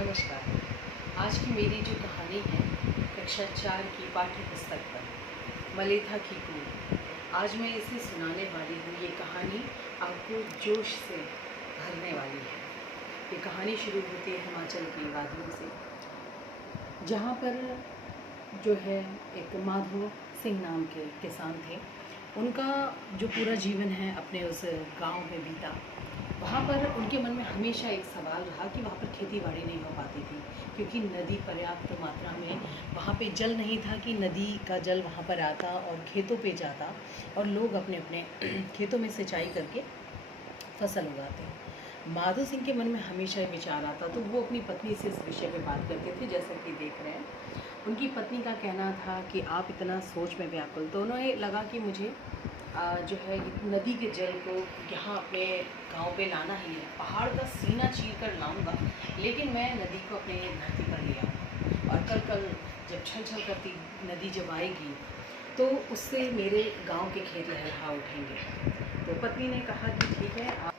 नमस्कार। आज की मेरी जो कहानी है कक्षा 4 की पाठ्य पुस्तक पर मलेथा की कूद। आज मैं इसे सुनाने वाली हूँ। ये कहानी आपको जोश से भरने वाली है। ये कहानी शुरू होती है हिमाचल की वादियों से, जहाँ पर जो है एक माधव सिंह नाम के किसान थे। उनका जो पूरा जीवन है अपने उस गांव में बीता। वहाँ पर उनके मन में हमेशा एक सवाल रहा कि वहाँ पर खेती बाड़ी नहीं हो पाती थी, क्योंकि नदी पर्याप्त मात्रा में वहाँ पे जल नहीं था कि नदी का जल वहाँ पर आता और खेतों पे जाता और लोग अपने अपने खेतों में सिंचाई करके फसल उगाते। माधव सिंह के मन में हमेशा ये विचार आता, तो वो अपनी पत्नी से इस विषय पे बात करते थे। जैसा कि देख रहे हैं, उनकी पत्नी का कहना था कि आप इतना सोच में व्याकुल, तो उन्हें लगा कि मुझे जो है नदी के जल को यहाँ अपने गांव पे लाना ही है। पहाड़ का सीना चीर कर लाऊंगा, लेकिन मैं नदी को अपने धरती पर ले आऊँगा। और कल जब छल छल करती नदी जब आएगी तो उससे मेरे गांव के खेत लहलहा उठेंगे। तो पत्नी ने कहा कि ठीक है।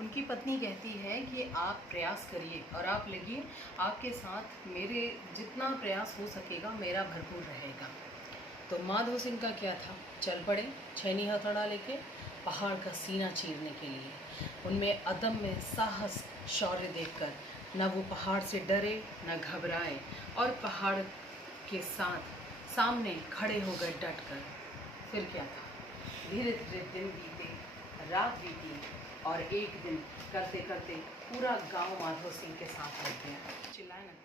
उनकी पत्नी कहती है कि आप प्रयास करिए और आप लगिए, आपके साथ मेरे जितना प्रयास हो सकेगा मेरा भरपूर रहेगा। तो माधव सिंह का क्या था, चल पड़े छैनी हथौड़ा लेके पहाड़ का सीना चीरने के लिए। उनमें अदम्य साहस शौर्य देखकर न वो पहाड़ से डरे न घबराए और पहाड़ के साथ सामने खड़े हो गए डट कर। फिर क्या था, धीरे धीरे दिन बीते, रात बीती और एक दिन करते करते पूरा गांव माधव सिंह के साथ लग गया। चिल्लाए ना।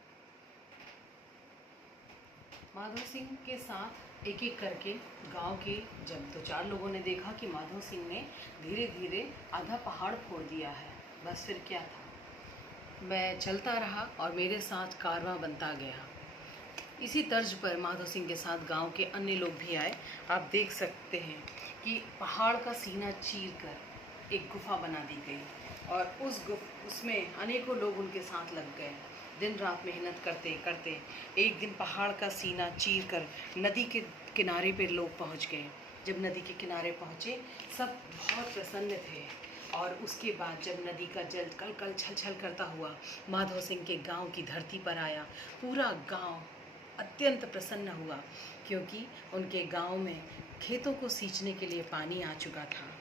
माधव सिंह के साथ एक एक करके गांव के जब 2-4 लोगों ने देखा कि माधव सिंह ने धीरे धीरे आधा पहाड़ फोड़ दिया है, बस फिर क्या था, मैं चलता रहा और मेरे साथ कारवां बनता गया। इसी तर्ज पर माधव सिंह के साथ गांव के अन्य लोग भी आए। आप देख सकते हैं कि पहाड़ का सीना चीर कर एक गुफा बना दी गई और उसमें अनेकों लोग उनके साथ लग गए। दिन रात मेहनत करते करते एक दिन पहाड़ का सीना चीर कर नदी के किनारे पर लोग पहुंच गए। जब नदी के किनारे पहुंचे सब बहुत प्रसन्न थे। और उसके बाद जब नदी का जल कल कल छल छल करता हुआ माधव सिंह के गांव की धरती पर आया, पूरा गांव अत्यंत प्रसन्न हुआ, क्योंकि उनके गांव में खेतों को सींचने के लिए पानी आ चुका था।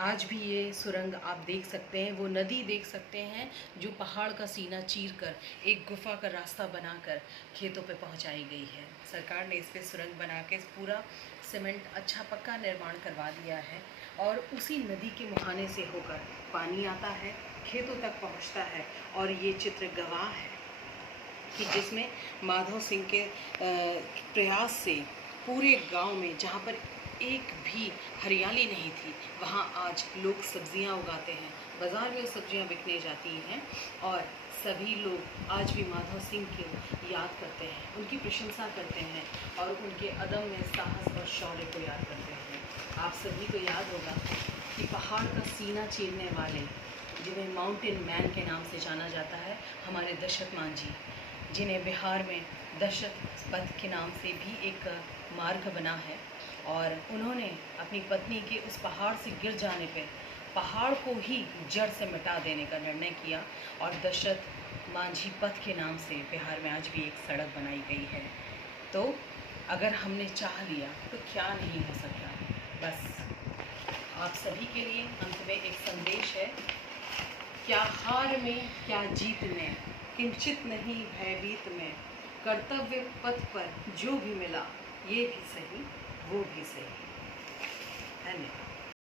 आज भी ये सुरंग आप देख सकते हैं, वो नदी देख सकते हैं जो पहाड़ का सीना चीर कर एक गुफा का रास्ता बनाकर खेतों पे पहुंचाई गई है। सरकार ने इस पे सुरंग बना के पूरा सीमेंट अच्छा पक्का निर्माण करवा दिया है और उसी नदी के मुहाने से होकर पानी आता है, खेतों तक पहुंचता है। और ये चित्र गवाह है कि जिसमें माधव सिंह के प्रयास से पूरे गांव में जहां पर एक भी हरियाली नहीं थी, वहां आज लोग सब्जियां उगाते हैं। बाज़ार में सब्जियां बिकने जाती हैं और सभी लोग आज भी माधव सिंह को याद करते हैं, उनकी प्रशंसा करते हैं और उनके अदम्य साहस और शौर्य को याद करते हैं। आप सभी को याद होगा कि पहाड़ का सीना चीरने वाले, जिन्हें माउंटेन मैन के नाम से जाना जाता है, हमारे दशरथ मान जी, जिन्हें बिहार में दशरथ पथ के नाम से भी एक मार्ग बना है। और उन्होंने अपनी पत्नी के उस पहाड़ से गिर जाने पर पहाड़ को ही जड़ से मिटा देने का निर्णय किया और दशरथ मांझी पथ के नाम से बिहार में आज भी एक सड़क बनाई गई है। तो अगर हमने चाह लिया तो क्या नहीं हो सकता। बस आप सभी के लिए अंत में एक संदेश है, क्या हार में क्या जीत में, किंचित नहीं भयभीत में, कर्तव्य पथ पर जो भी मिला, ये भी सही वो भी सही। धन्यवाद।